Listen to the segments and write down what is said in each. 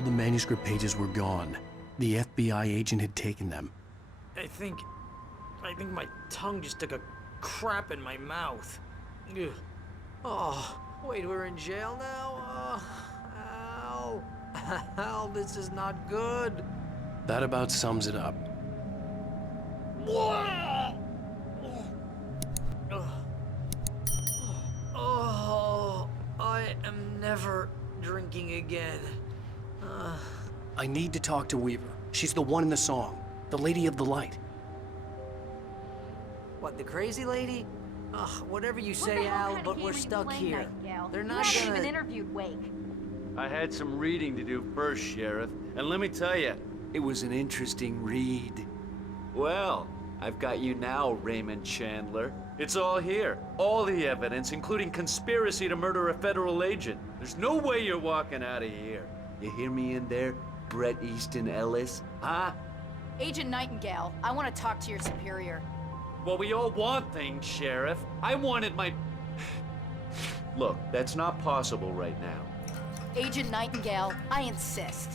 All the manuscript pages were gone. The FBI agent had taken them. I think my tongue just took a crap in my mouth. Ugh. Oh, wait, we're in jail now? Al. Al, this is not good. That about sums it up. Oh, I am never drinking again. I need to talk to Weaver. She's the one in the song. The Lady of the Light. What, the crazy lady? Ugh, whatever you say, Al, but we're stuck here. They're not you haven't gonna... even interviewed Wake. I had some reading to do first, Sheriff, and let me tell you, it was an interesting read. Well, I've got you now, Raymond Chandler. It's all here. All the evidence, including conspiracy to murder a federal agent. There's no way you're walking out of here. You hear me in there, Bret Easton Ellis? Huh? Agent Nightingale, I want to talk to your superior. Well, we all want things, Sheriff. I wanted my... Look, that's not possible right now. Agent Nightingale, I insist.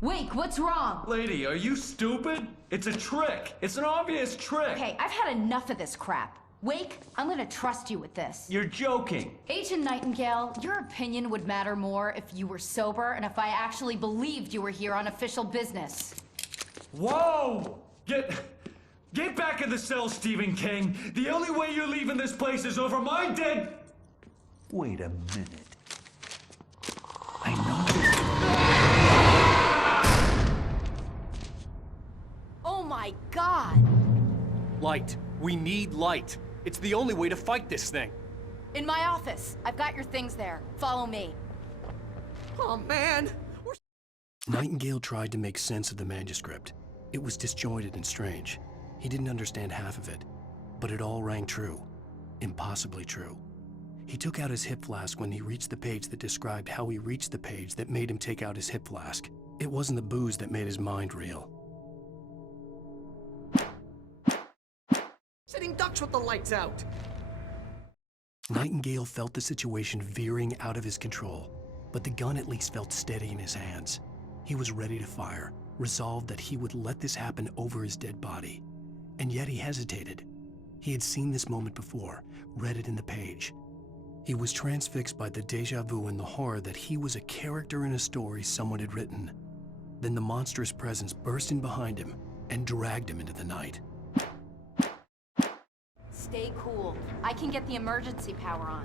Wake, what's wrong? Lady, are you stupid? It's a trick. It's an obvious trick. Okay, I've had enough of this crap. Wake, I'm gonna trust you with this. You're joking. Agent Nightingale, your opinion would matter more if you were sober and if I actually believed you were here on official business. Whoa! Get back in the cell, Stephen King. The only way you're leaving this place is over my dead... Wait a minute. I know... Oh my God! Light. We need light. It's the only way to fight this thing. In my office. I've got your things there. Follow me. Oh, man! Nightingale tried to make sense of the manuscript. It was disjointed and strange. He didn't understand half of it, but it all rang true. Impossibly true. He took out his hip flask when he reached the page that described how he reached the page that made him take out his hip flask. It wasn't the booze that made his mind reel. Sitting ducks with the lights out. Nightingale felt the situation veering out of his control, but the gun at least felt steady in his hands. He was ready to fire, resolved that he would let this happen over his dead body. And yet he hesitated. He had seen this moment before, read it in the page. He was transfixed by the déjà vu and the horror that he was a character in a story someone had written. Then the monstrous presence burst in behind him and dragged him into the night. Stay cool. I can get the emergency power on.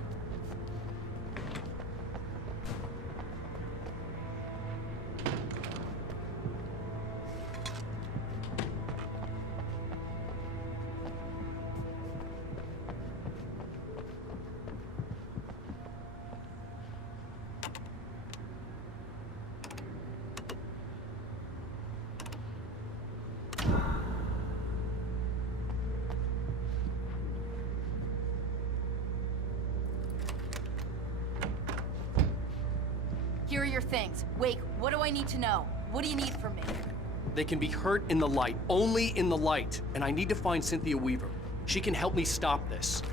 Here are your things. Wake, what do I need to know? What do you need from me? They can be hurt in the light, only in the light. And I need to find Cynthia Weaver. She can help me stop this.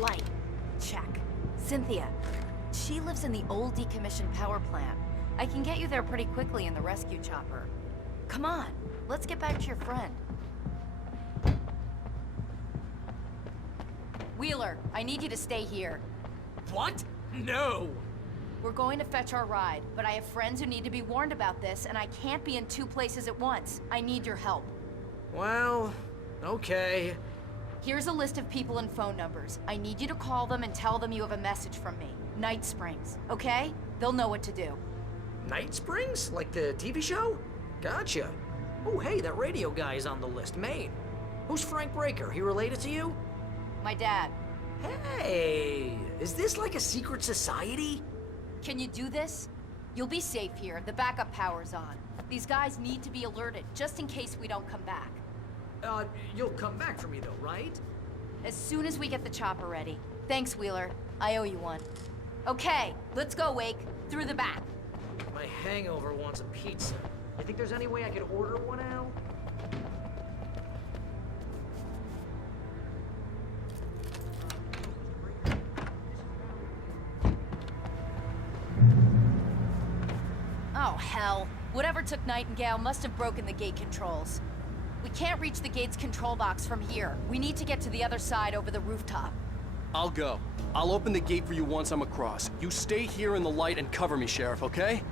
Light. Check. Cynthia. She lives in the old decommissioned power plant. I can get you there pretty quickly in the rescue chopper. Come on, let's get back to your friend. Wheeler, I need you to stay here. What? No! We're going to fetch our ride, but I have friends who need to be warned about this, and I can't be in two places at once. I need your help. Well, okay. Here's a list of people and phone numbers. I need you to call them and tell them you have a message from me. Night Springs, okay? They'll know what to do. Night Springs? Like the TV show? Gotcha. Oh, hey, that radio guy is on the list, Maine. Who's Frank Breaker? He related to you? My dad. Hey, is this like a secret society? Can you do this? You'll be safe here. The backup power's on. These guys need to be alerted, just in case we don't come back. You'll come back for me though, right? As soon as we get the chopper ready. Thanks, Wheeler. I owe you one. Okay, let's go, Wake. Through the back. My hangover wants a pizza. You think there's any way I could order one, Al? Oh, hell. Whatever took Nightingale must have broken the gate controls. We can't reach the gate's control box from here. We need to get to the other side over the rooftop. I'll go. I'll open the gate for you once I'm across. You stay here in the light and cover me, Sheriff, okay?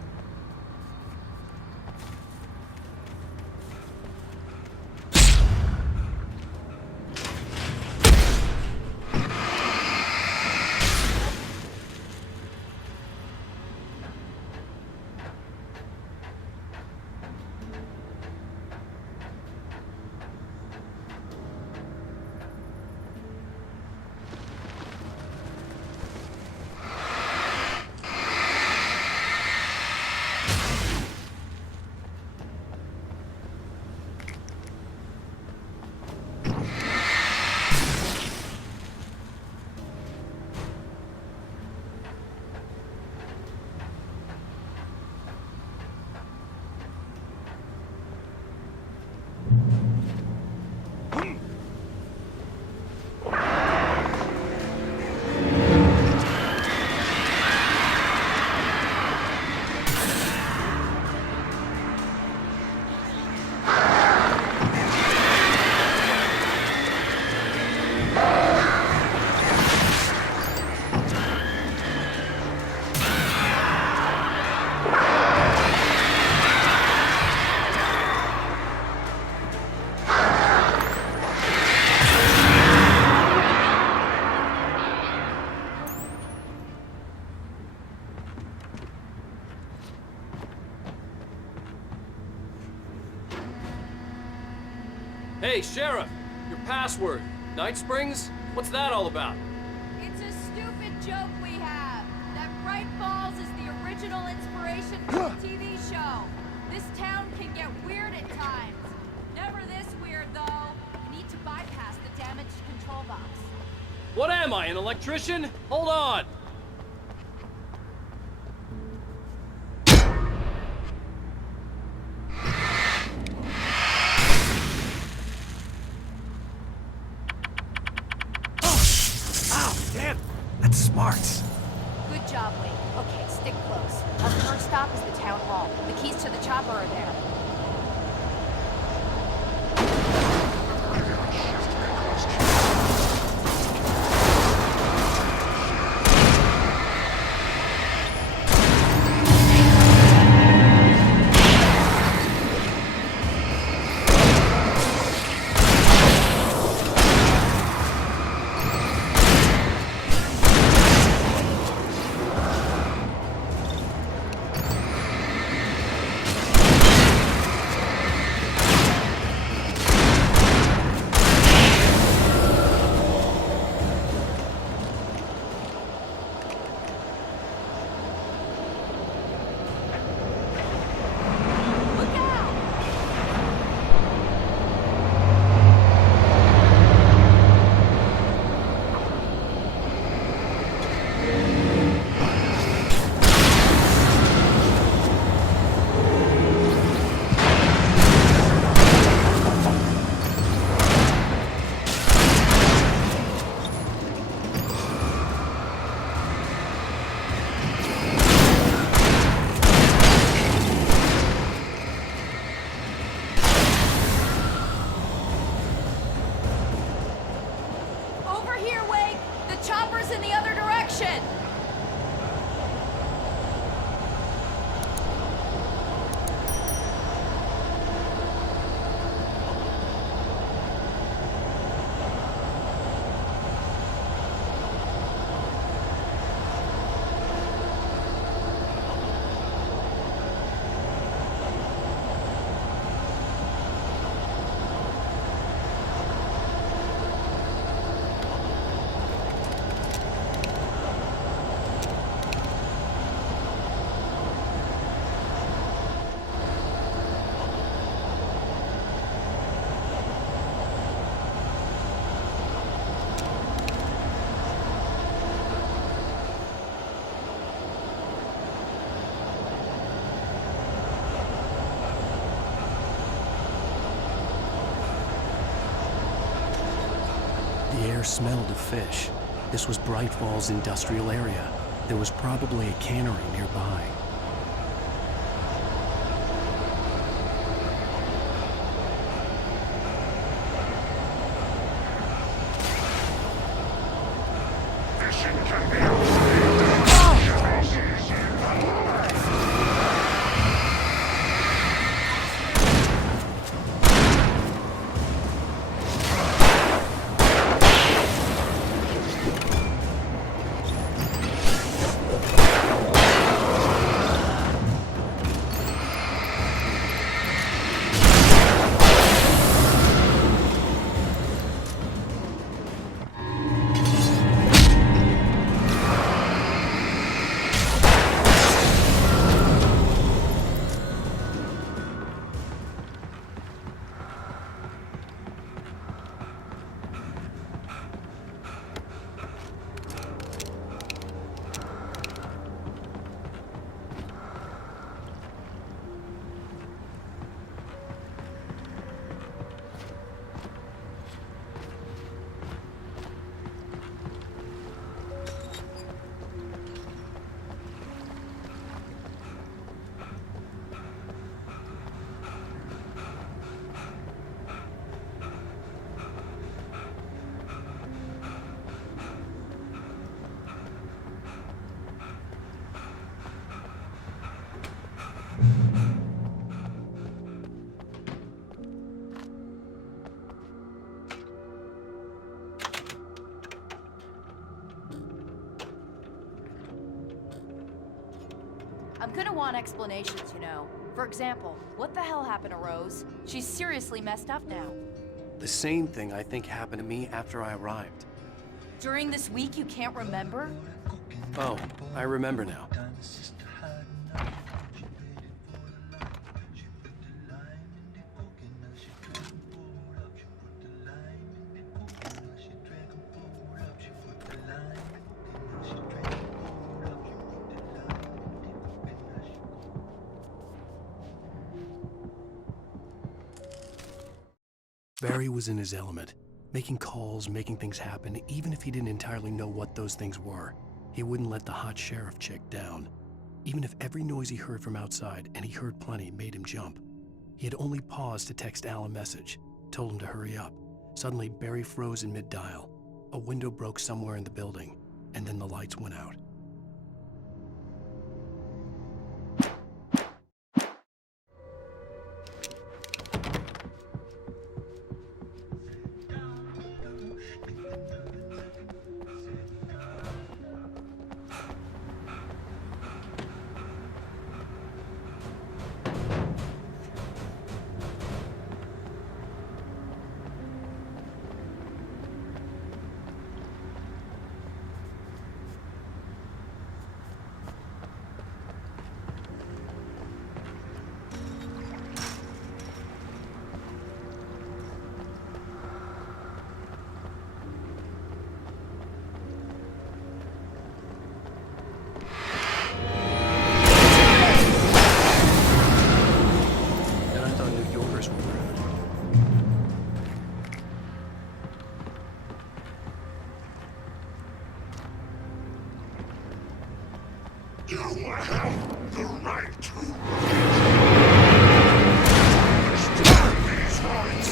Hey, Sheriff! Your password. Night Springs? What's that all about? It's a stupid joke we have. That Bright Falls is the original inspiration for the TV show. This town can get weird at times. Never this weird, though. You need to bypass the damaged control box. What am I, an electrician? Hold on! That's smart. Good job, Wade. Okay, stick close. Our first stop is the town hall. The keys to the chopper are there. The air smelled of fish. This was Bright Falls industrial area. There was probably a cannery nearby. I'm gonna want explanations, you know. For example, what the hell happened to Rose? She's seriously messed up now. The same thing I think happened to me after I arrived. During this week, you can't remember? Oh, I remember now. Barry was in his element, making calls, making things happen, even if he didn't entirely know what those things were. He wouldn't let the hot sheriff chick down. Even if every noise he heard from outside, and he heard plenty, made him jump. He had only paused to text Al a message, told him to hurry up. Suddenly, Barry froze in mid-dial. A window broke somewhere in the building, and then the lights went out. You have the right to destroy these rights.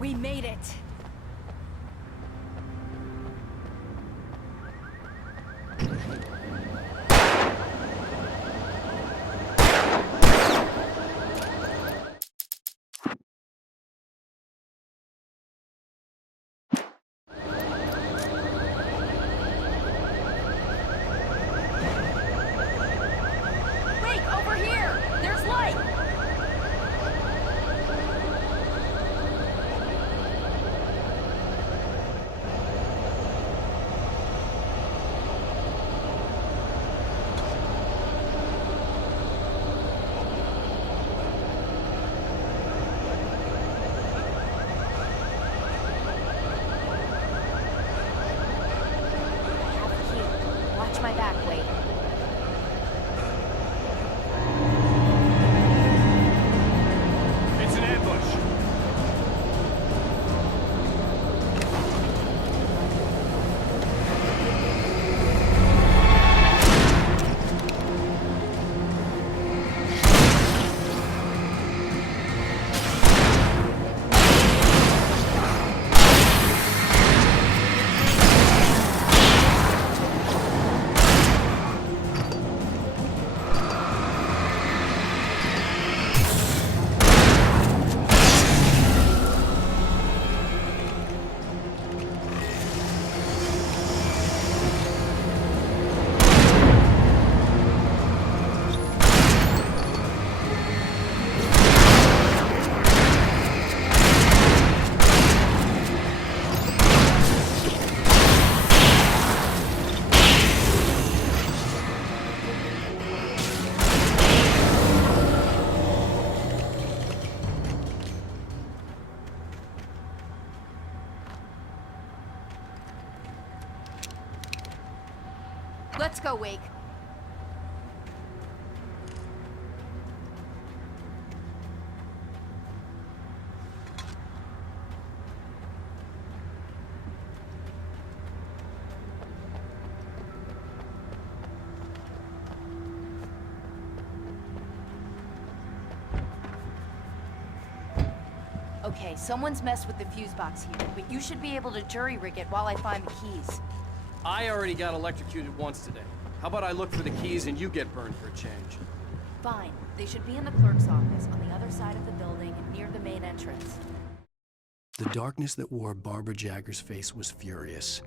We made it. Wait, over here! There's light! Watch my back, Wade. It's an ambush. Let's go, Wake. Okay, someone's messed with the fuse box here, but you should be able to jury-rig it while I find the keys. I already got electrocuted once today. How about I look for the keys and you get burned for a change? Fine. They should be in the clerk's office on the other side of the building near the main entrance. The darkness that wore Barbara Jagger's face was furious.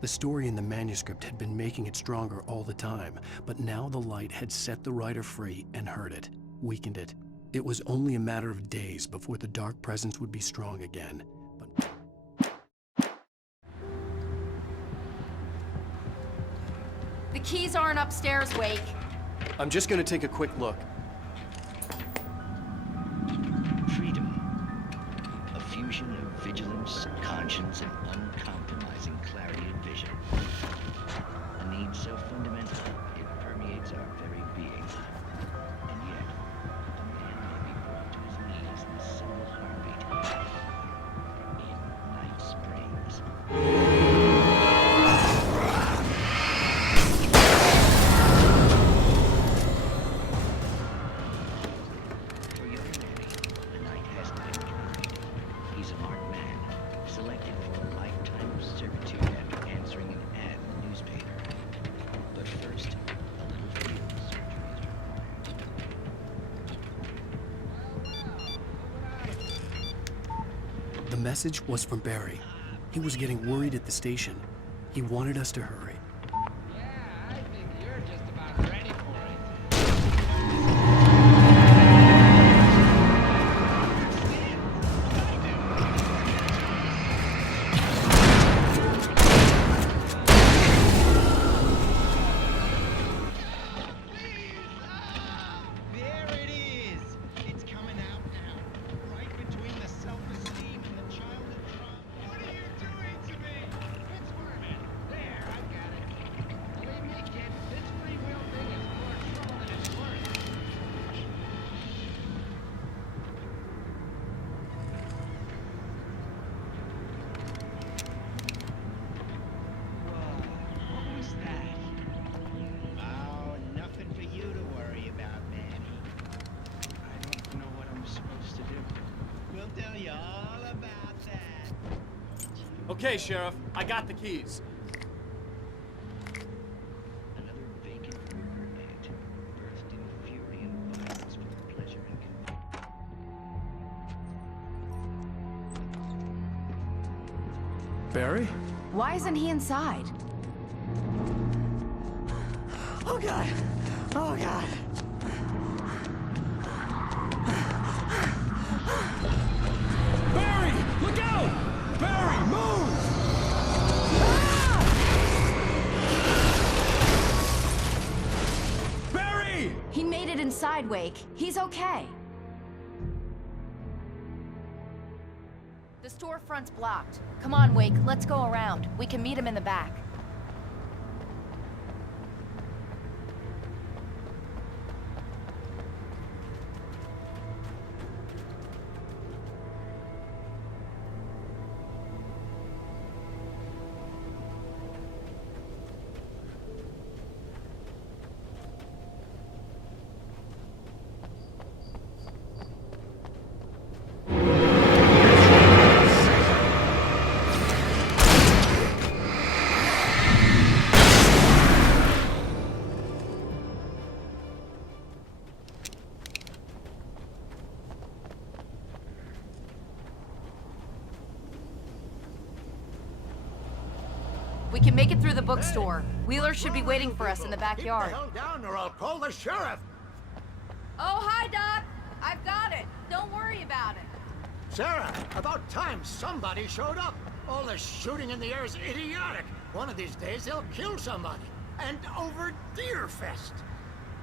The story in the manuscript had been making it stronger all the time, but now the light had set the writer free and hurt it, weakened it. It was only a matter of days before the dark presence would be strong again. The keys aren't upstairs, Wake. I'm just gonna take a quick look. Freedom. A fusion of vigilance, conscience, and uncompromising clarity of vision. A need so fundamental, it permeates our very being. And yet, a man may be brought to his knees in a single heartbeat. In Night Springs. For young Manny, the night hasn't been complete. He's a marked man, selected for a lifetime of servitude after answering an ad in the newspaper. But first, a little field surgery is required. The message was from Barry. He was getting worried at the station. He wanted us to hurry. I think you're just about ready for There it is! It's coming out now. Right between the self-esteem and the childhood trauma. What are you doing to me? It's working. There, I got it. Believe me, kid, this free will thing is more trouble than it's worth. Whoa, what was that? Oh, nothing for you to worry about, Manny. I don't know what I'm supposed to do. We'll tell you all about that. Okay, Sheriff, I got the keys. Another vacant river ant, birthed in fury and violence for pleasure and convenience. Barry? Why isn't he inside? Oh God! Oh God! Barry! Look out! Barry, move! Barry! He made it inside, Wake. He's okay. The storefront's blocked. Come on, Wake. Let's go around. We can meet him in the back. We can make it through the bookstore. Wheeler should be waiting for us in the backyard. Keep the hell down or I'll call the sheriff. Oh, hi, Doc. I've got it. Don't worry about it. Sarah, about time somebody showed up. All the shooting in the air is idiotic. One of these days they'll kill somebody. And over Deerfest.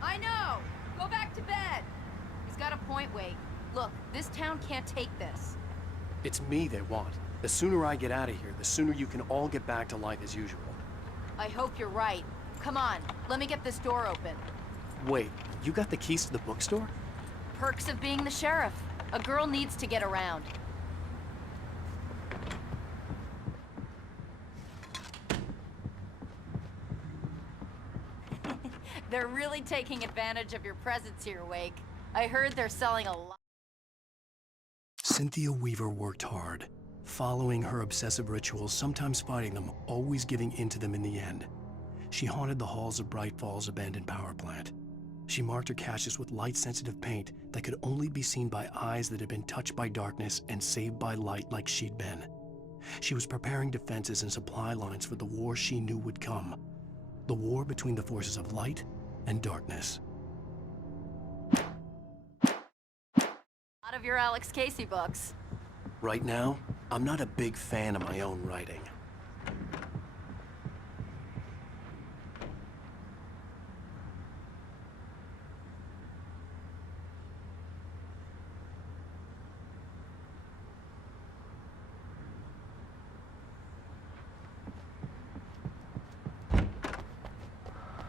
I know. Go back to bed. He's got a point, Wake. Look, this town can't take this. It's me they want. The sooner I get out of here, the sooner you can all get back to life as usual. I hope you're right. Come on, let me get this door open. Wait, you got the keys to the bookstore? Perks of being the sheriff. A girl needs to get around. They're really taking advantage of your presence here, Wake. I heard they're selling a lot. Cynthia Weaver worked hard, following her obsessive rituals, sometimes fighting them, always giving in to them in the end. She haunted the halls of Bright Falls' abandoned power plant. She marked her caches with light-sensitive paint that could only be seen by eyes that had been touched by darkness and saved by light like she'd been. She was preparing defenses and supply lines for the war she knew would come. The war between the forces of light and darkness. Out of your Alex Casey books. Right now, I'm not a big fan of my own writing.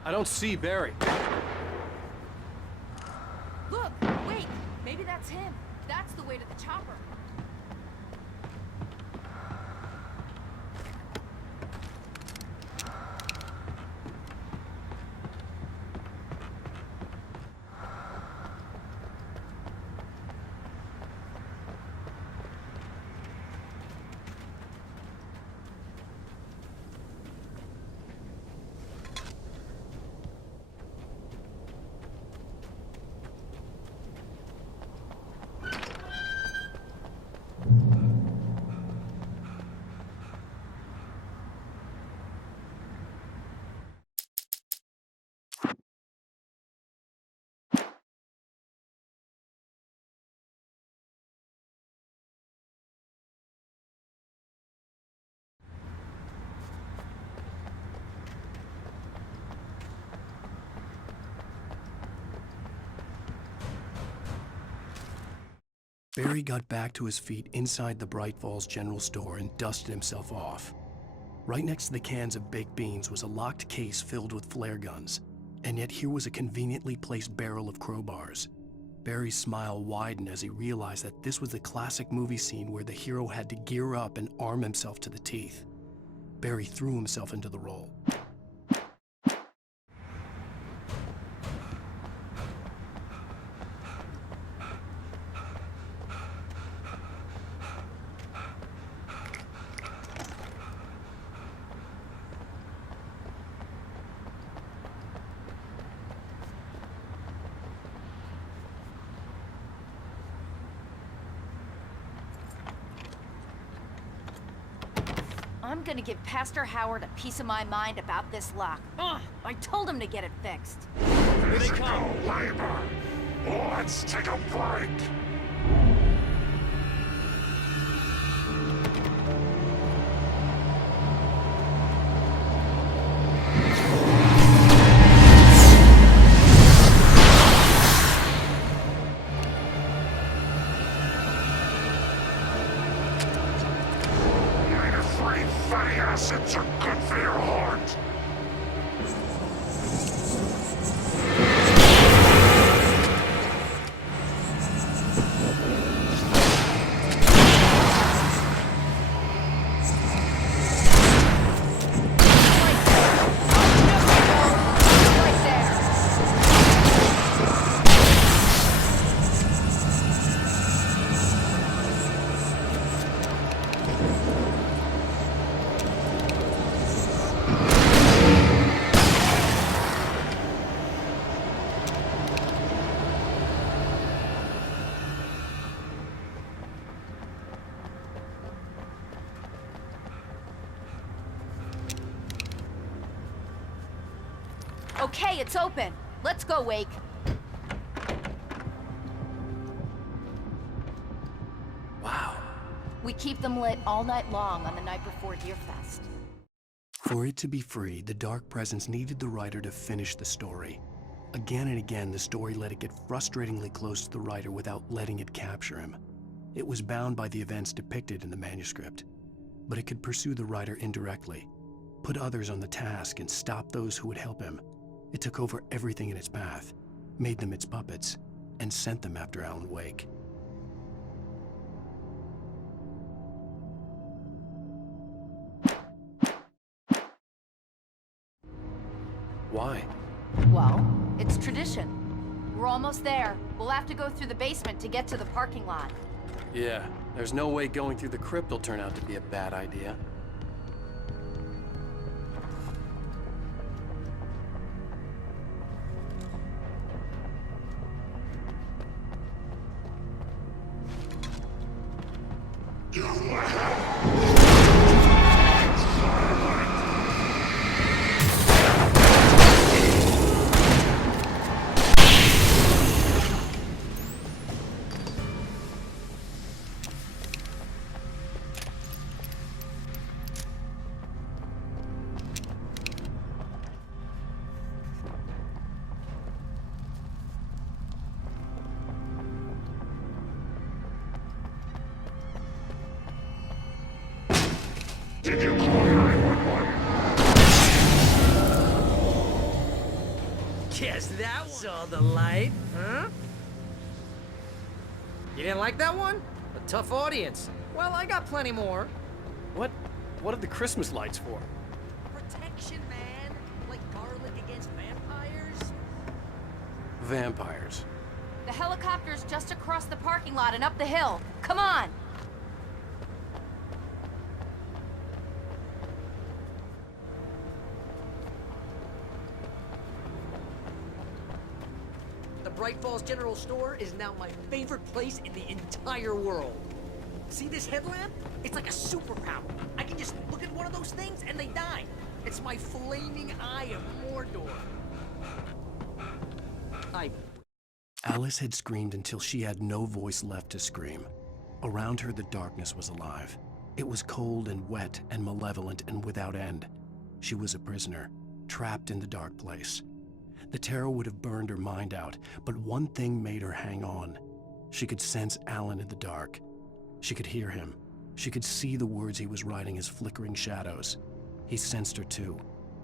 I don't see Barry. Look, wait, maybe that's him. That's the way to the chopper. Barry got back to his feet inside the Bright Falls General Store and dusted himself off. Right next to the cans of baked beans was a locked case filled with flare guns, and yet here was a conveniently placed barrel of crowbars. Barry's smile widened as he realized that this was the classic movie scene where the hero had to gear up and arm himself to the teeth. Barry threw himself into the role. I'm gonna give Pastor Howard a piece of my mind about this lock. Ugh, I told him to get it fixed. Here they come. Labor. Let's take a break. Fatty acids are good for your heart. Okay, it's open. Let's go, Wake. Wow. We keep them lit all night long on the night before Deerfest. For it to be free, the Dark Presence needed the writer to finish the story. Again and again, the story let it get frustratingly close to the writer without letting it capture him. It was bound by the events depicted in the manuscript, but it could pursue the writer indirectly, put others on the task, and stop those who would help him. It took over everything in its path, made them its puppets, and sent them after Alan Wake. Why? Well, it's tradition. We're almost there. We'll have to go through the basement to get to the parking lot. Yeah, there's no way going through the crypt will turn out to be a bad idea. Did you call 911? Guess that saw the light, huh? You didn't like that one? A tough audience. Well, I got plenty more. What are the Christmas lights for? Protection, man. Like garlic against vampires. Vampires. The helicopter's just across the parking lot and up the hill. Come on! The Bright Falls General Store is now my favorite place in the entire world. See this headlamp? It's like a superpower. I can just look at one of those things and they die. It's my flaming eye of Mordor. Alice had screamed until she had no voice left to scream. Around her, the darkness was alive. It was cold and wet and malevolent and without end. She was a prisoner, trapped in the dark place. The terror would have burned her mind out, but one thing made her hang on. She could sense Alan in the dark. She could hear him. She could see the words he was writing as flickering shadows. He sensed her too.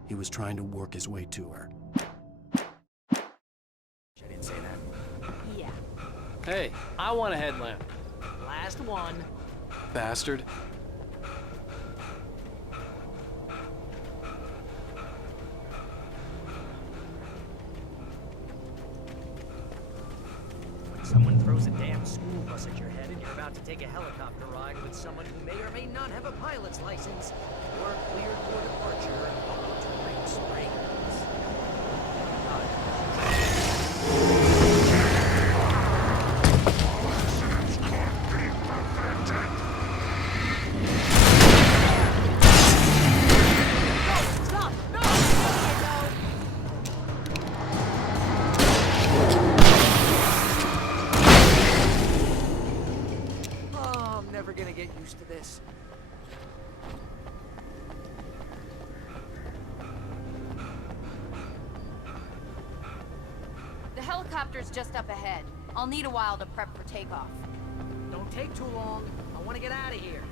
He was trying to work his way to her. I didn't say that. Yeah. Hey, I want a headlamp. Last one. Bastard. Someone throws a damn school bus at your head and you're about to take a helicopter ride with someone who may or may not have a pilot's license or cleared for departure to Ring Springs. Accidents can't be prevented. Stop! No! Oh, I'm never gonna get used to this. The helicopter's just up ahead. I'll need a while to prep for takeoff. Don't take too long. I want to get out of here.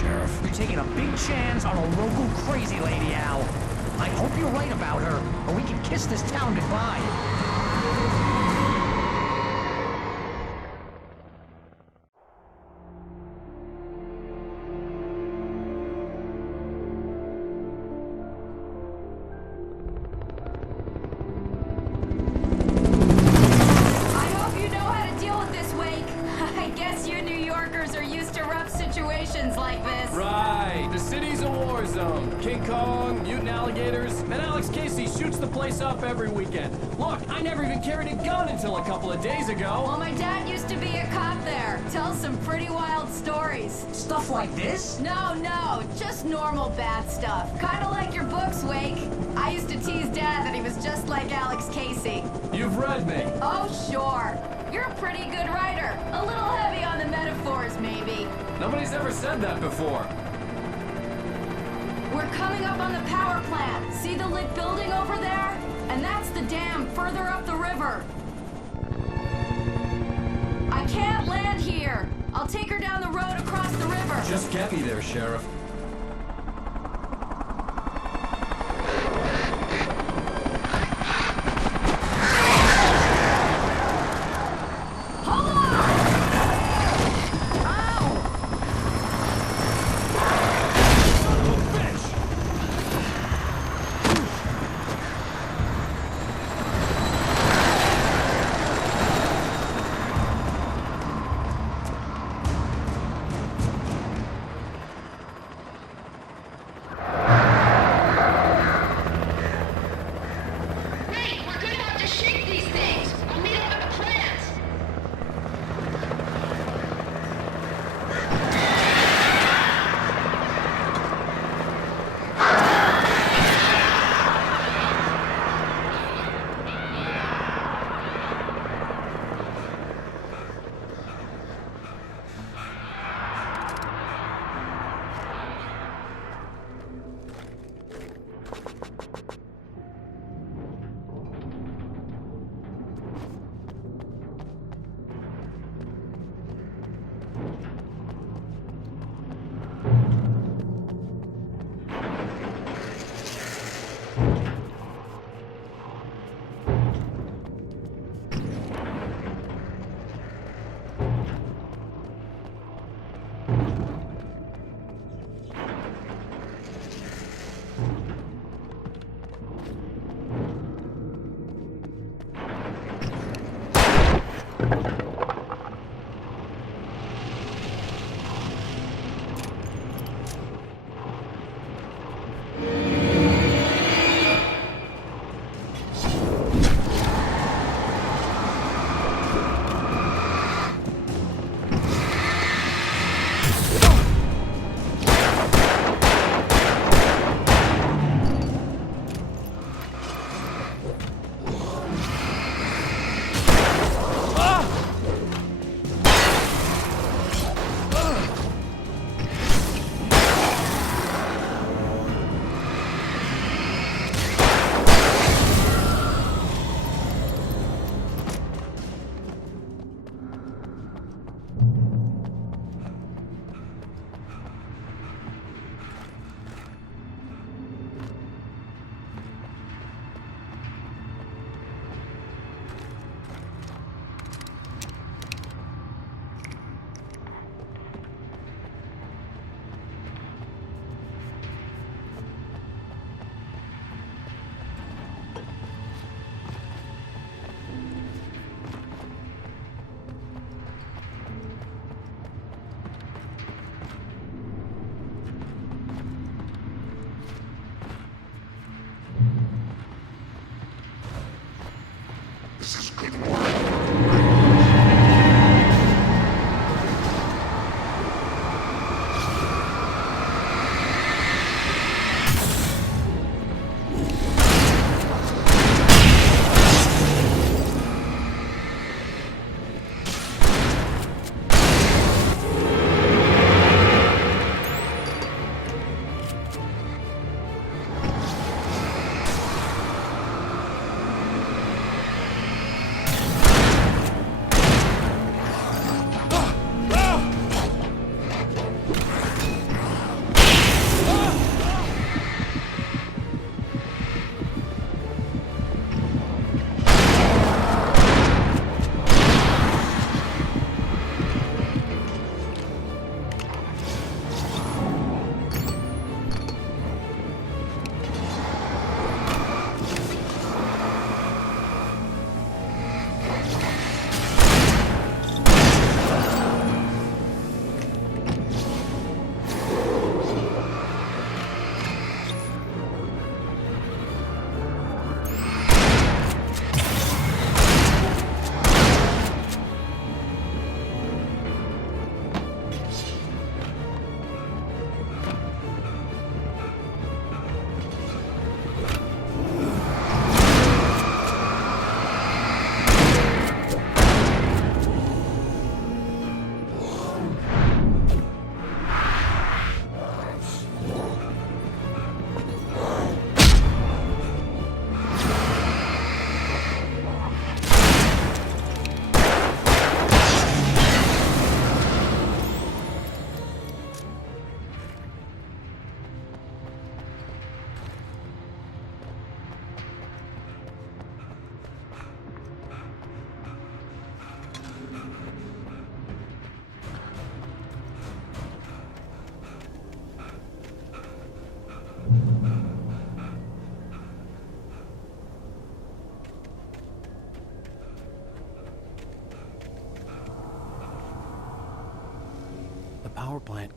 Sheriff. You're taking a big chance on a local crazy lady, Al. I hope you're right about her, or we can kiss this town goodbye. I hope you know how to deal with this, Wake. I guess you New Yorkers are used to rough situations like this. Right. The city's a war zone. King Kong, mutant alligators, and Alex Casey shoots the place up every weekend. Look, I never even carried a gun until a couple of days ago. Well, my dad used to be a cop there. Tells some pretty wild stories. Stuff like this? No, just normal bad stuff. Kinda like your books, Wake. I used to tease Dad that he was just like Alex Casey. You've read me. Oh, sure. You're a pretty good writer. A little heavy on the metaphors, maybe. Nobody's ever said that before. We're coming up on the power plant. See the lit building over there? And that's the dam further up the river. I can't land here. I'll take her down the road across the river. Just get me there, Sheriff. Hold on! Ow!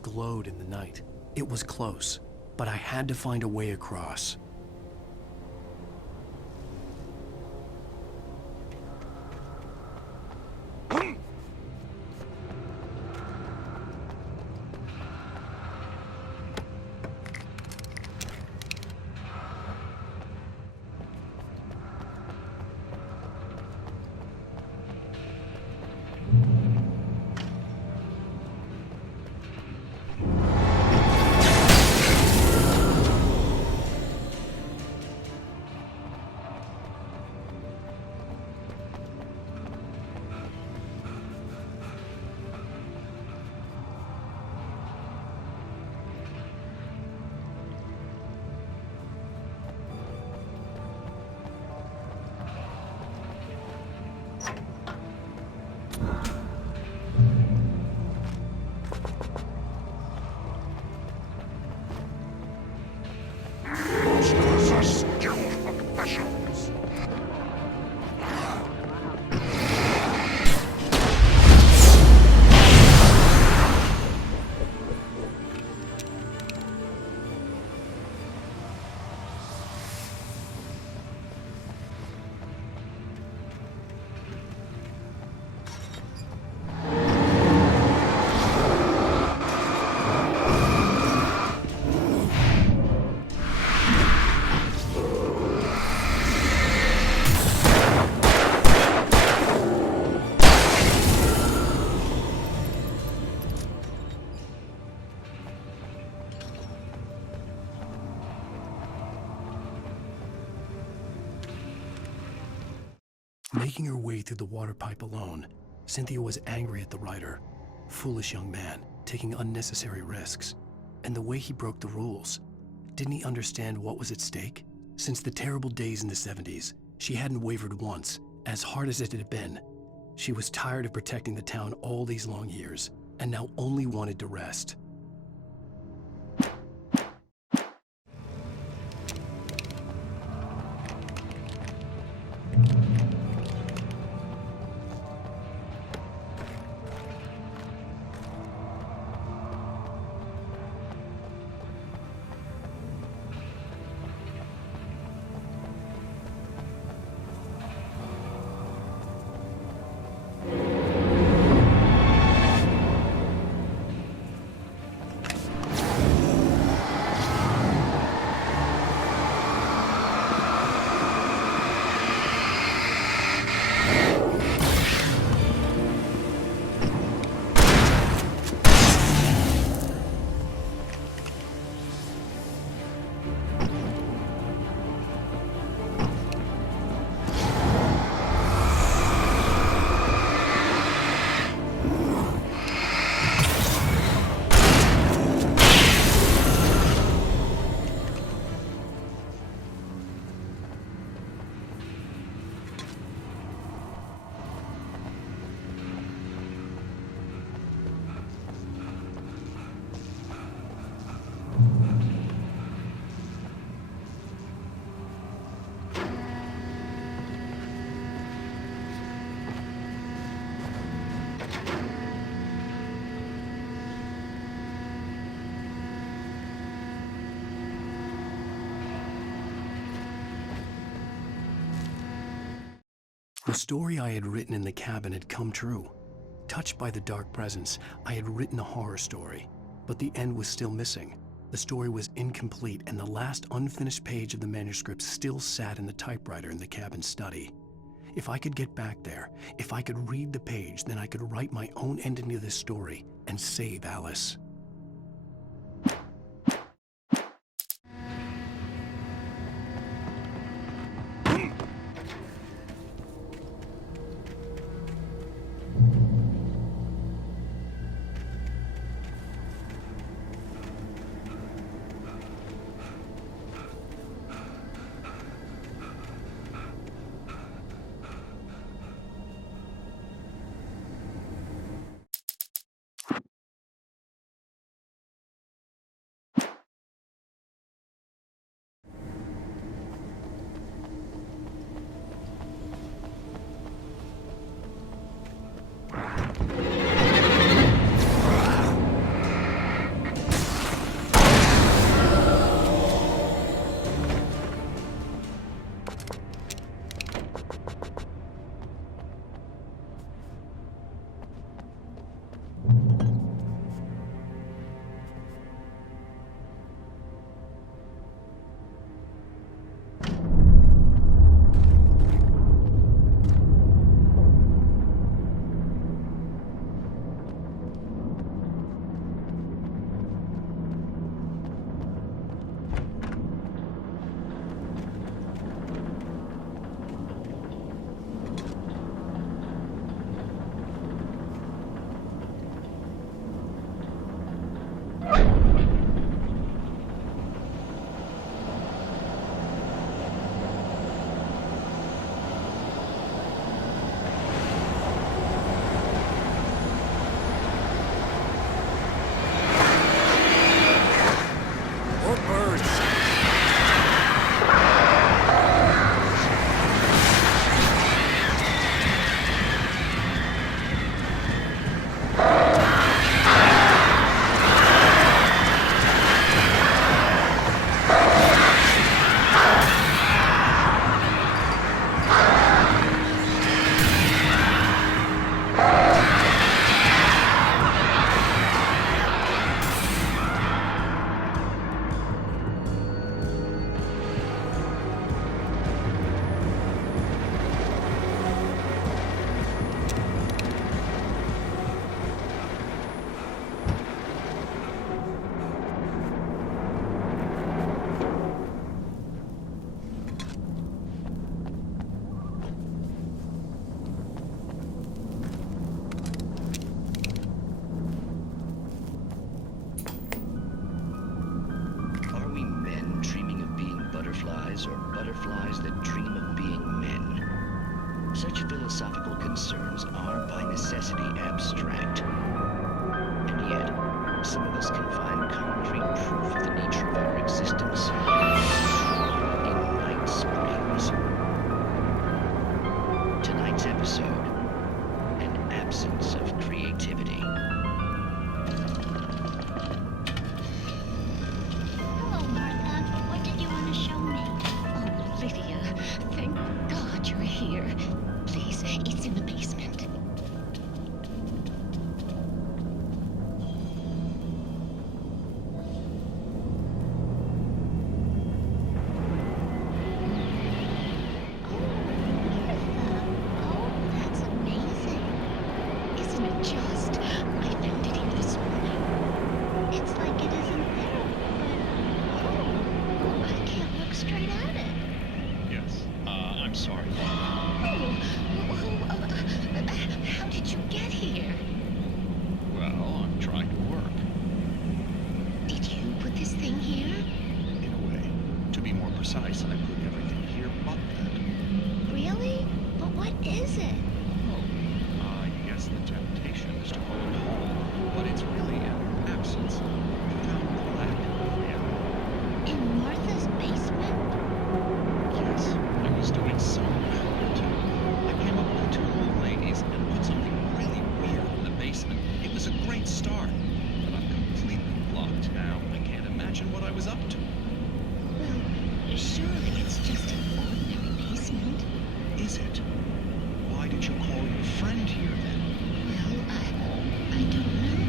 that glowed in the night. It was close, but I had to find a way across. Monsters are skilled professionals. Making her way through the water pipe alone, Cynthia was angry at the writer. Foolish young man, taking unnecessary risks. And the way he broke the rules. Didn't he understand what was at stake? Since the terrible days in the 70s, she hadn't wavered once, as hard as it had been. She was tired of protecting the town all these long years, and now only wanted to rest. The story I had written in the cabin had come true. Touched by the dark presence, I had written a horror story, but the end was still missing. The story was incomplete, and the last unfinished page of the manuscript still sat in the typewriter in the cabin study. If I could get back there, if I could read the page, then I could write my own ending to this story and save Alice. fireflies or butterflies that dream of being men. Such philosophical concerns are by necessity abstract. And yet, some of us can find concrete proof of the nature of our existence in Night Springs. Tonight's episode, an absence of creativity. Hello, Martha. What did you want to show me? Oh, Lydia, thank God you're here. Please, it's in the basement. That's amazing. Isn't it just? I found it here this morning. It's like it isn't there, but I can't look straight at it. Yes, I'm sorry. How did you get here? Well, I'm trying to work. Did you put this thing here? In a way. To be more precise, I put everything here but that. Really? But what is it? Oh, I guess the temptation is to call it home, but it's really an absence. Profound lack of reality. In Martha's basement? Yes, I was doing some work too. I came up with two old ladies and put something really weird in the basement. It was a great start, but I'm completely blocked now. I can't imagine what I was up to. Well, surely it's just an ordinary basement. Is it? Why did you call your friend here then? Well, I don't know.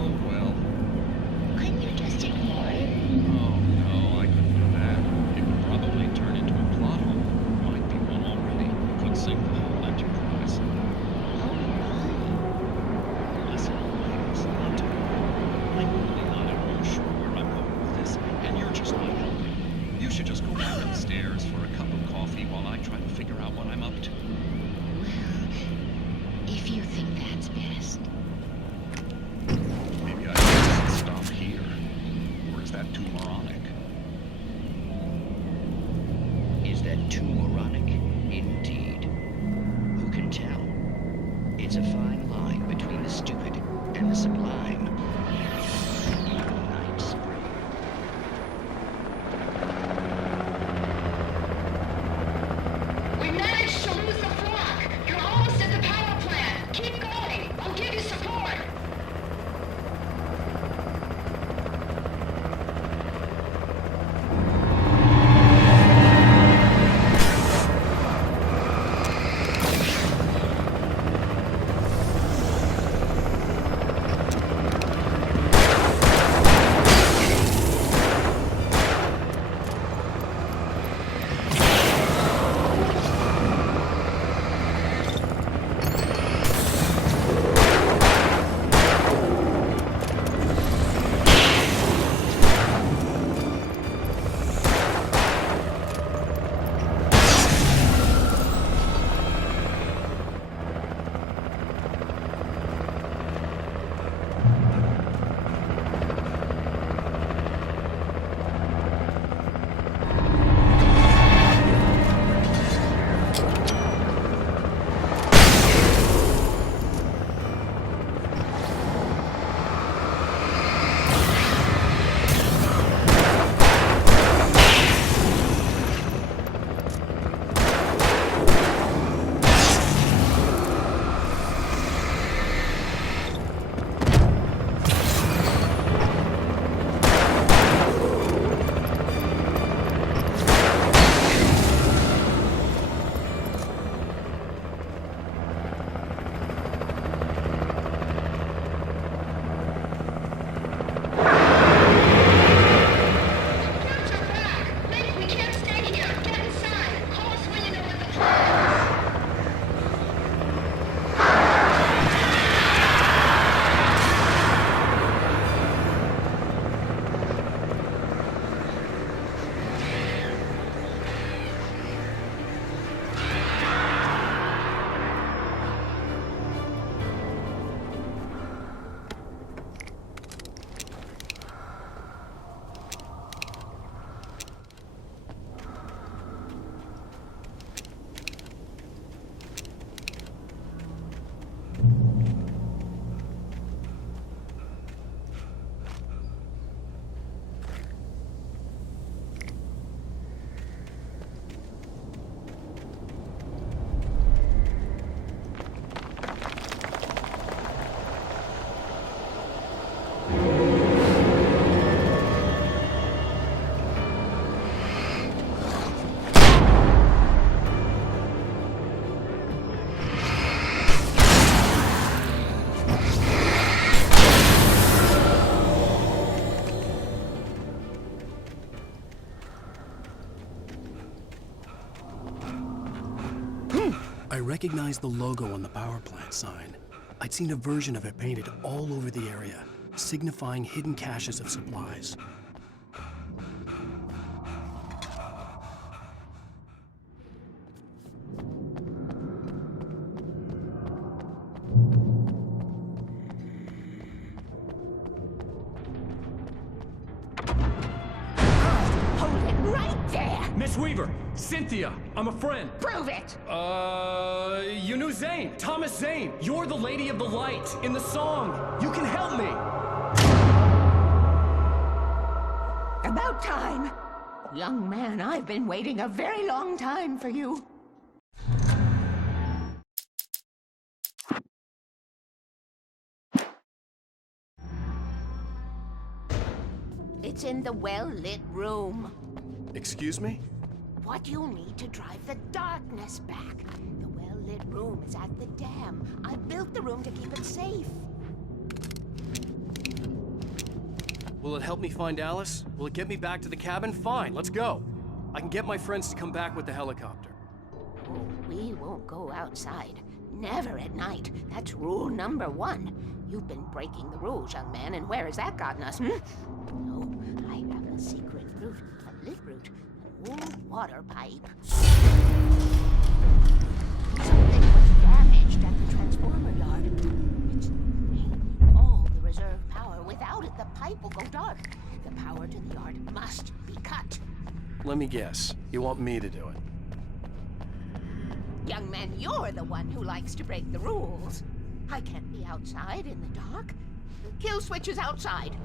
Oh well. Couldn't you just ignore it? Oh no, I couldn't do that. It would probably turn into a plot hole. Might be one already. Could sink the whole enterprise. Oh, right. Listen, ladies, not to I'm really not at all sure where I'm going with this, and you're just not helping. You should just go back upstairs for a cup of coffee while I try to figure out what I'm up to. Well, if you think that's best. Maybe I should stop here. Or is that too moronic? Is that too moronic? Indeed. Who can tell? It's a fine line between the stupid and the sublime. Night Springs. We managed to lose the flock. You're almost at the power plant. Keep going. I'll give you support. I recognized the logo on the power plant sign. I'd seen a version of it painted all over the area, signifying hidden caches of supplies. Hold it right there! Miss Weaver, Cynthia, I'm a friend. Prove it! You knew Zane, Thomas Zane. You're the Lady of the Light in the song. You can help me. About time! Young man, I've been waiting a very long time for you. It's in the well-lit room. Excuse me? What you need to drive the darkness back. The well-lit room is at the dam. I built the room to keep it safe. Will it help me find Alice? Will it get me back to the cabin? Fine, let's go. I can get my friends to come back with the helicopter. Oh, we won't go outside. Never at night. That's rule number 1. You've been breaking the rules, young man, and where has that gotten us, No, I have a secret route, a lit route, an old water pipe. Something was damaged at the transformer yard. It's all the reserve power. Without it, the pipe will go dark. The power to the yard must be cut. Let me guess. You want me to do it? Young man, you're the one who likes to break the rules. I can't be outside in the dark. The kill switch is outside.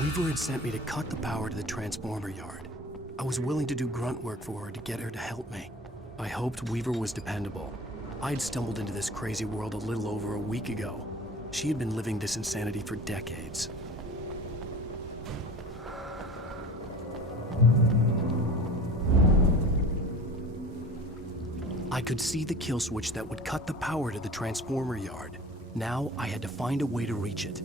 Weaver had sent me to cut the power to the transformer yard. I was willing to do grunt work for her to get her to help me. I hoped Weaver was dependable. I'd stumbled into this crazy world a little over a week ago. She had been living this insanity for decades. I could see the kill switch that would cut the power to the transformer yard. Now I had to find a way to reach it.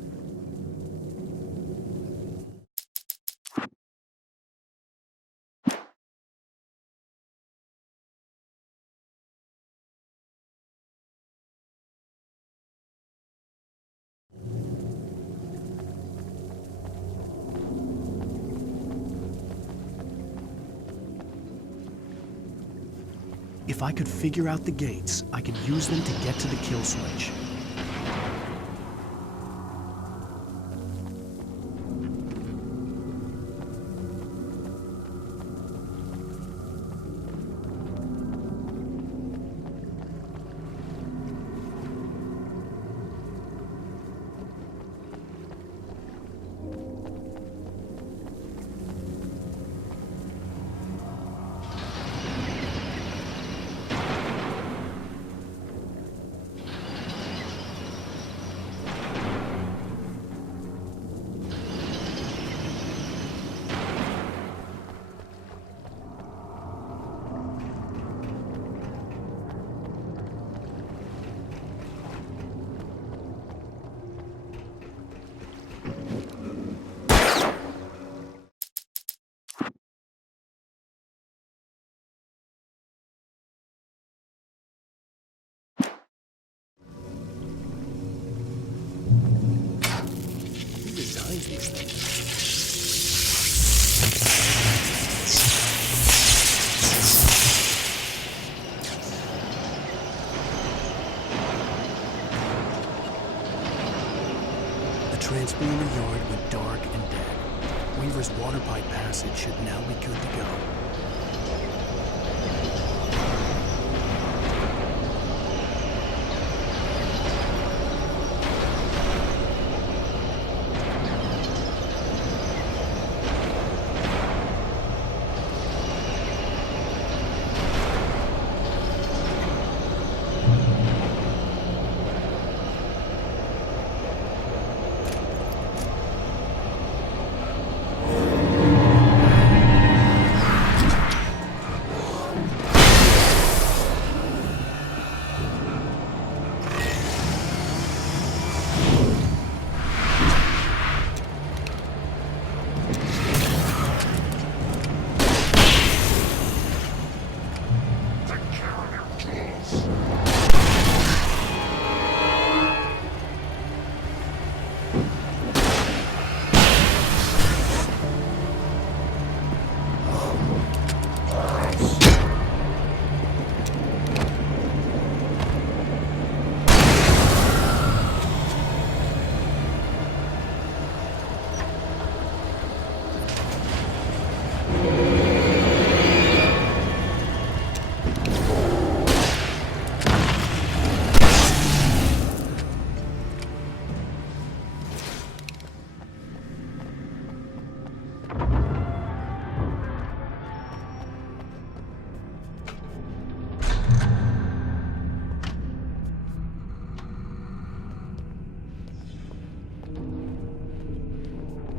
If I could figure out the gates, I could use them to get to the kill switch. These things. The transformer yard went dark and dead. Weaver's water pipe passage should now be good to go.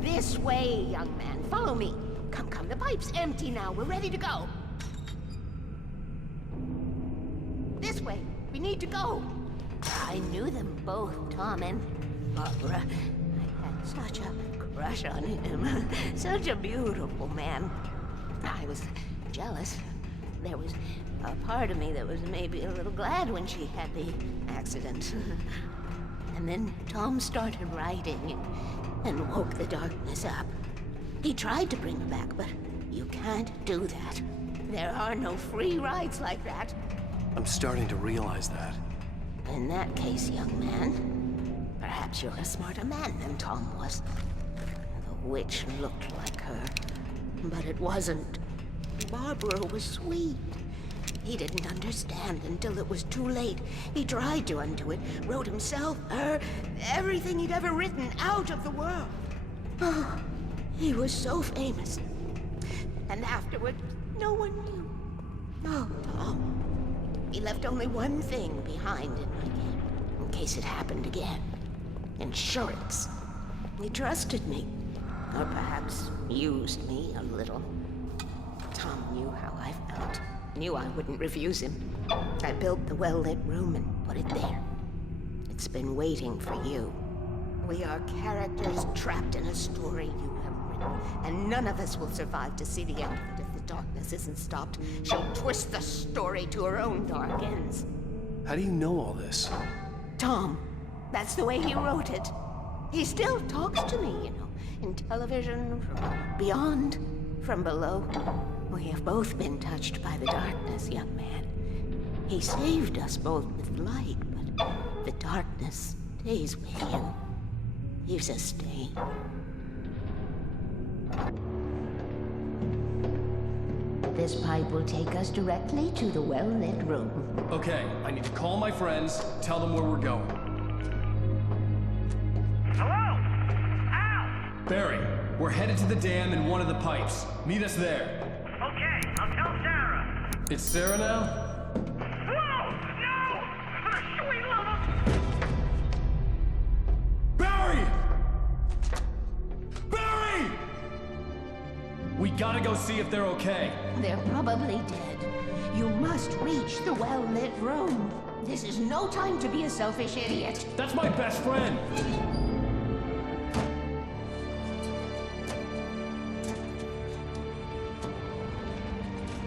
This way, young man. Follow me. Come, come. The pipe's empty now. We're ready to go. This way. We need to go. I knew them both, Tom and Barbara. I had such a crush on him. Such a beautiful man. I was jealous. There was a part of me that was maybe a little glad when she had the accident. And then Tom started writing and woke the darkness up. He tried to bring her back, but you can't do that. There are no free rides like that. I'm starting to realize that. In that case, young man, perhaps you're a smarter man than Tom was. The witch looked like her, but it wasn't. Barbara was sweet. He didn't understand until it was too late. He tried to undo it, wrote himself, her, everything he'd ever written out of the world. Oh, he was so famous. And afterward, no one knew. Oh, Tom. He left only one thing behind in my game, in case it happened again. Insurance. He trusted me. Or perhaps used me a little. Tom knew how I felt. Knew I wouldn't refuse him. I built the well-lit room and put it there. It's been waiting for you. We are characters trapped in a story you have written, and none of us will survive to see the end of it if the darkness isn't stopped. She'll twist the story to her own dark ends. How do you know all this? Tom, that's the way he wrote it. He still talks to me, you know, in television, from beyond, from below. We have both been touched by the darkness, young man. He saved us both with light, but the darkness stays with you. Leaves a stain. This pipe will take us directly to the well-lit room. Okay, I need to call my friends, tell them where we're going. Hello? Al! Barry, we're headed to the dam in one of the pipes. Meet us there. Okay, I'll tell Sarah. It's Sarah now? Whoa! No! For the sweet love of... Barry! Barry! We gotta go see if they're okay. They're probably dead. You must reach the well-lit room. This is no time to be a selfish idiot. That's my best friend!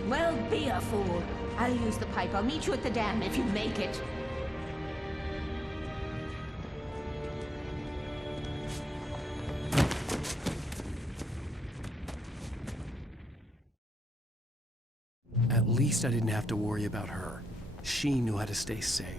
Well, be a fool. I'll use the pipe. I'll meet you at the dam if you make it. At least I didn't have to worry about her. She knew how to stay safe.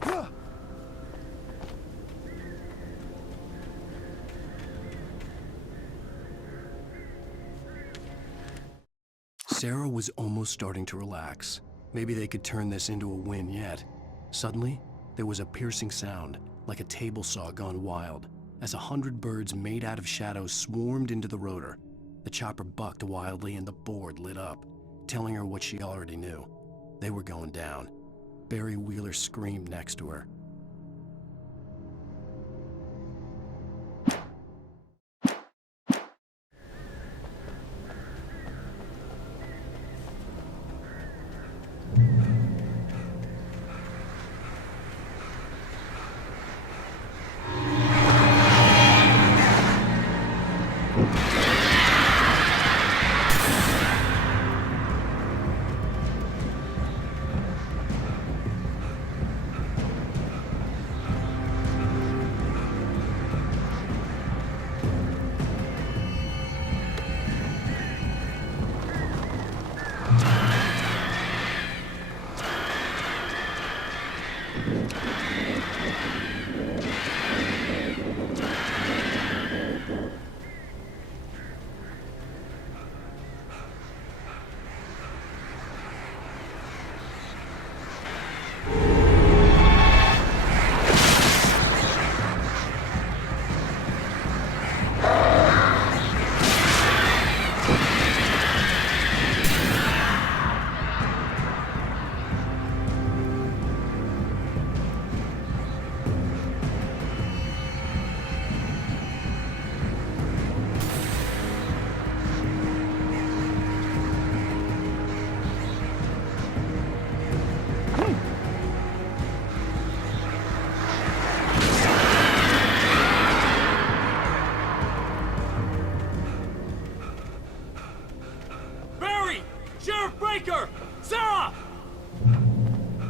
Sarah was almost starting to relax. Maybe they could turn this into a win yet. Suddenly, there was a piercing sound, like a table saw gone wild, as 100 birds made out of shadows swarmed into the rotor. The chopper bucked wildly and the board lit up, telling her what she already knew. They were going down. Barry Wheeler screamed next to her.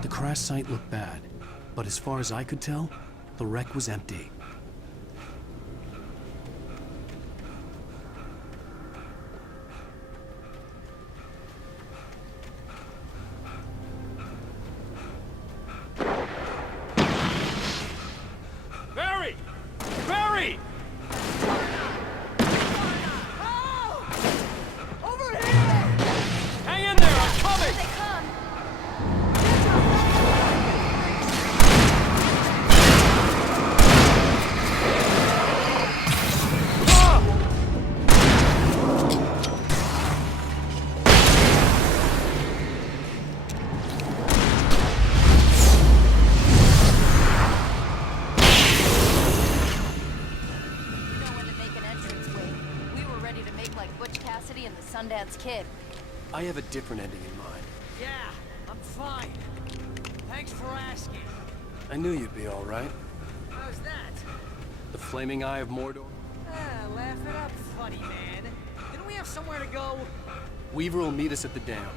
The crash site looked bad, but as far as I could tell, the wreck was empty. Barry! Barry! Over here! Hang in there, I'm coming! They come! And the Sundance Kid. I have a different ending in mind. Yeah, I'm fine. Thanks for asking. I knew you'd be all right. How's that? The flaming eye of Mordor? Laugh it up, funny man. Didn't we have somewhere to go? Weaver will meet us at the dam.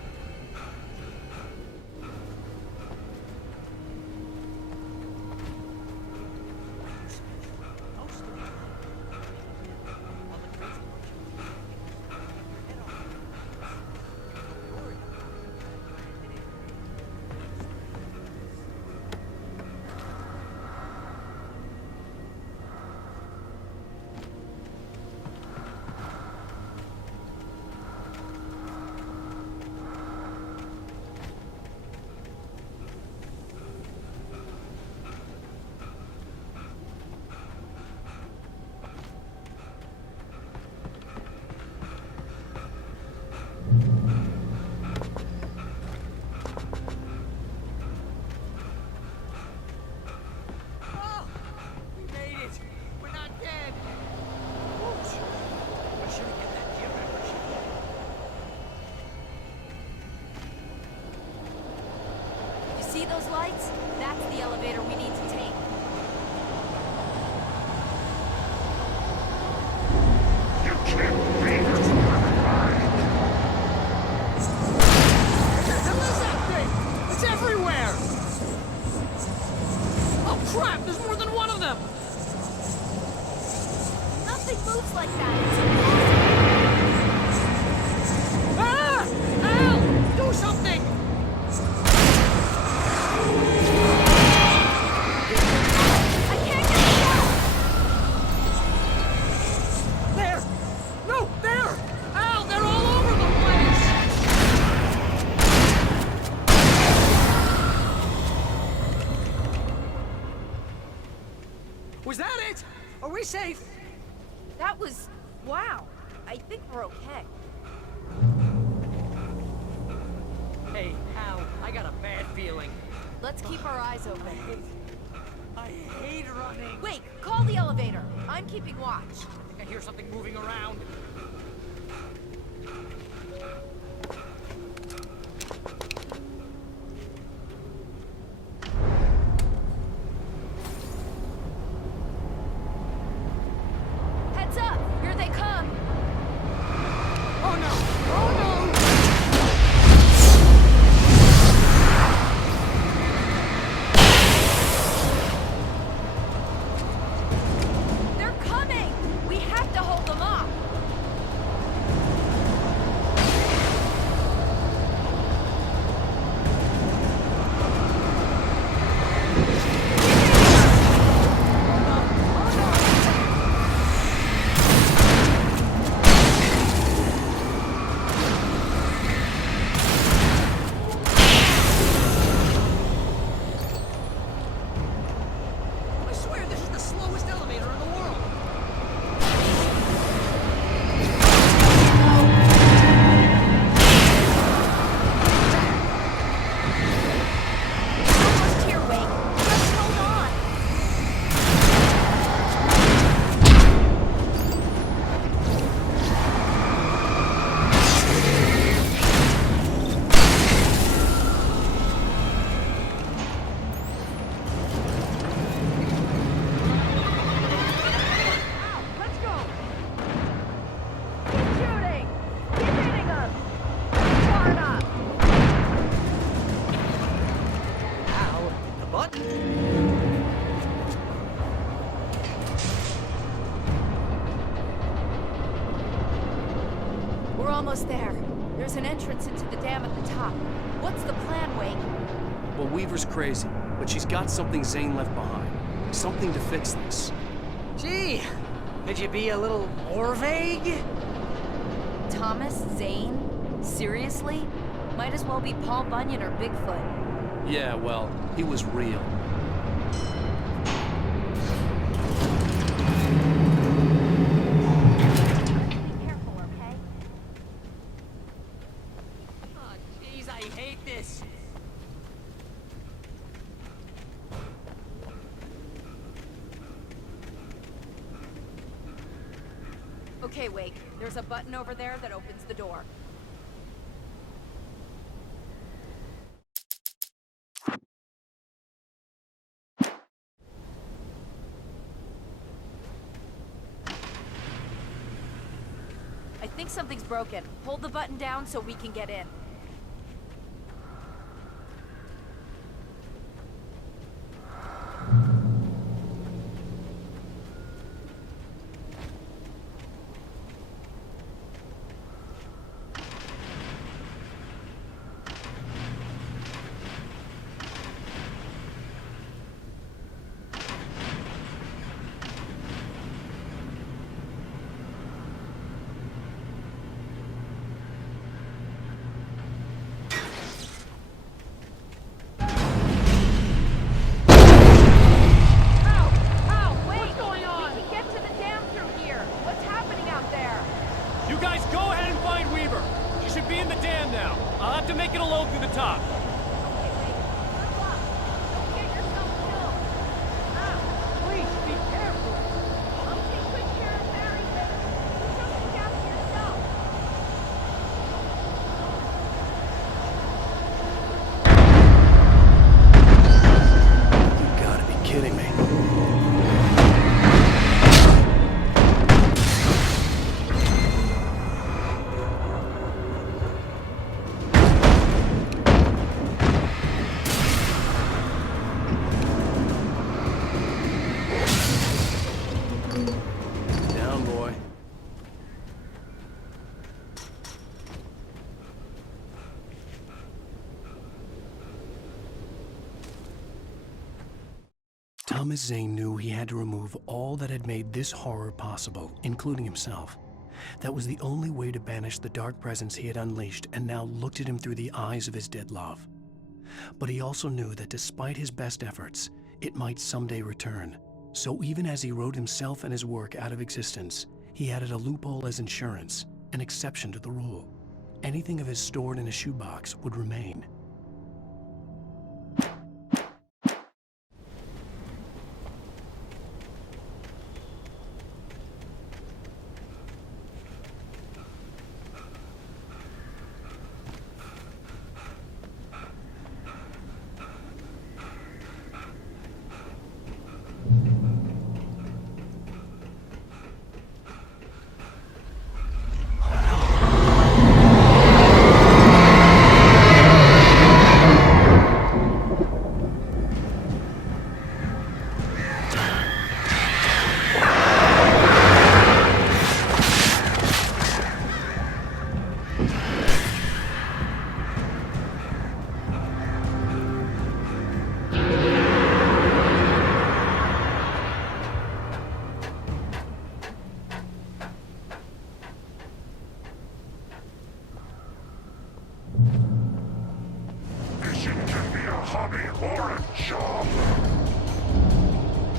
See those lights? That's the elevator we need to take. You can't beat us alive. What the hell is that thing? It's everywhere! Oh crap, there's more than one of them! Nothing moves like that. It's impossible. Ah! Al! Do something! it? Are we safe? That was... wow. I think we're okay. Hey, Al, I got a bad feeling. Let's keep our eyes open. I hate running. Wait, call the elevator. I'm keeping watch. I think I hear something moving around. Heads up! Here they come! Oh no! Oh no! They're coming! We have to hold them off! I swear this is the slowest elevator in the world. Almost here, Wake. Just hold on! Let's go! Keep shooting! Keep hitting us! Far enough! Al, the button. We're almost there. There's an entrance into the dam at the top. What's the plan, Wake? Well, Weaver's crazy, but she's got something Zane left behind. Something to fix this. Gee, could you be a little more vague? Thomas? Zane? Seriously? Might as well be Paul Bunyan or Bigfoot. Yeah, well, he was real. Careful, okay? Oh, jeez, I hate this. Okay, Wake. There's a button over there that opens the door. I think something's broken. Hold the button down so we can get in. Thomas Zane knew he had to remove all that had made this horror possible, including himself. That was the only way to banish the dark presence he had unleashed and now looked at him through the eyes of his dead love. But he also knew that despite his best efforts, it might someday return. So even as he wrote himself and his work out of existence, he added a loophole as insurance, an exception to the rule. Anything of his stored in a shoebox would remain.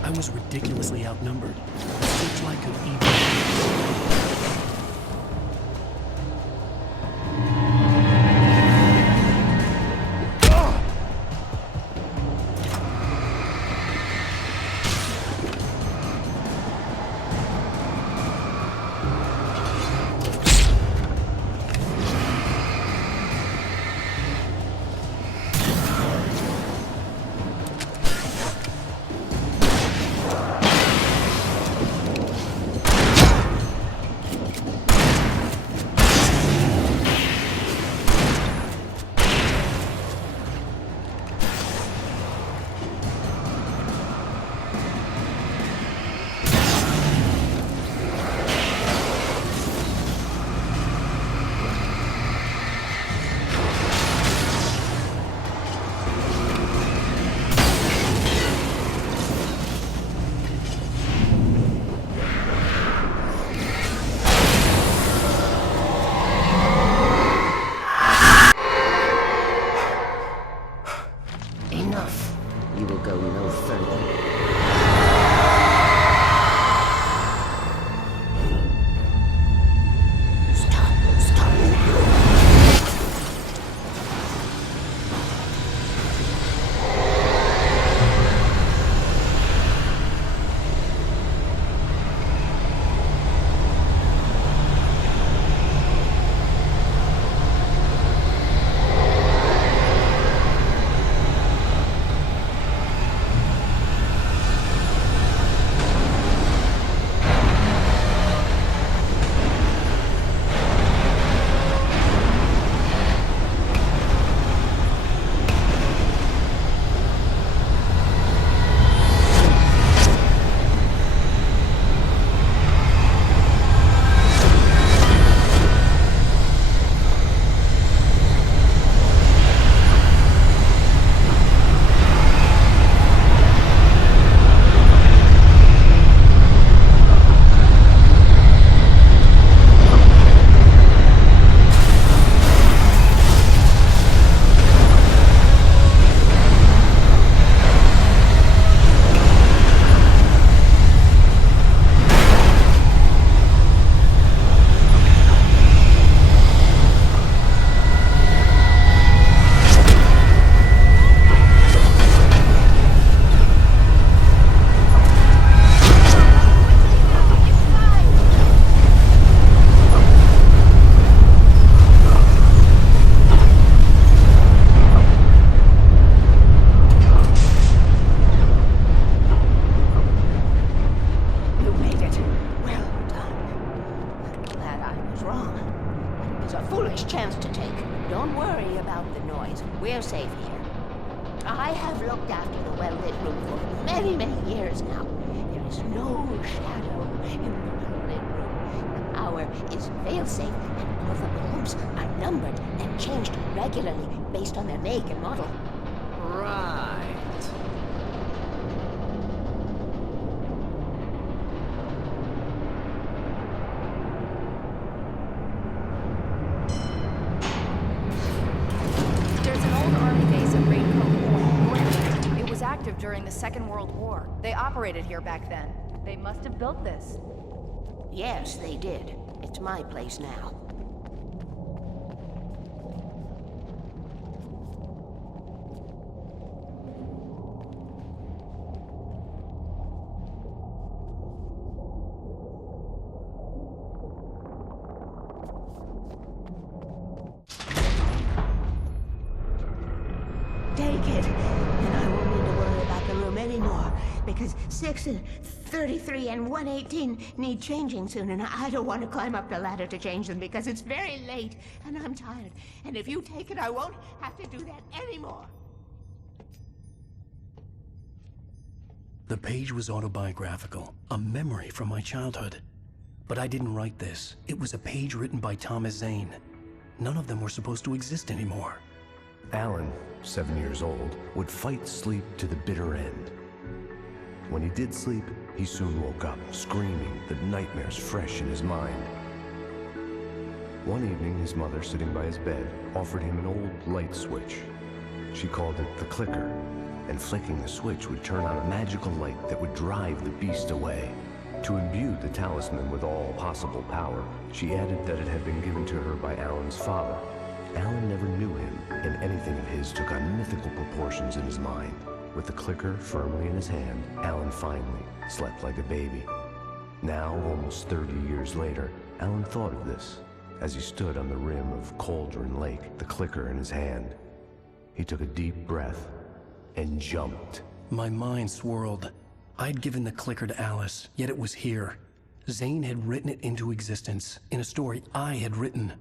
I was ridiculously outnumbered. Looks like could chance to take. Don't worry about the noise. We're safe here. I have looked after the well-lit room for many, many years now. There is no shadow in the well-lit room. The hour is fail-safe, and all the bulbs are numbered and changed regularly based on their make and model. Right. There's an old army base at Raincoat Point. It was active during the Second World War. They operated here back then. They must have built this. Yes, they did. It's my place now. Take it, and I won't need to worry about the room anymore, because 6 and 33 and 118 need changing soon, and I don't want to climb up the ladder to change them because it's very late, and I'm tired. And if you take it, I won't have to do that anymore. The page was autobiographical, a memory from my childhood. But I didn't write this. It was a page written by Thomas Zane. None of them were supposed to exist anymore. Alan, 7 years old, would fight sleep to the bitter end. When he did sleep, he soon woke up, screaming, the nightmares fresh in his mind. One evening, his mother, sitting by his bed, offered him an old light switch. She called it the clicker, and flicking the switch would turn on a magical light that would drive the beast away. To imbue the talisman with all possible power, she added that it had been given to her by Alan's father. Alan never knew him, and anything of his took on mythical proportions in his mind. With the clicker firmly in his hand, Alan finally slept like a baby. Now, almost 30 years later, Alan thought of this as he stood on the rim of Cauldron Lake, the clicker in his hand. He took a deep breath and jumped. My mind swirled. I'd given the clicker to Alice, yet it was here. Zane had written it into existence in a story I had written.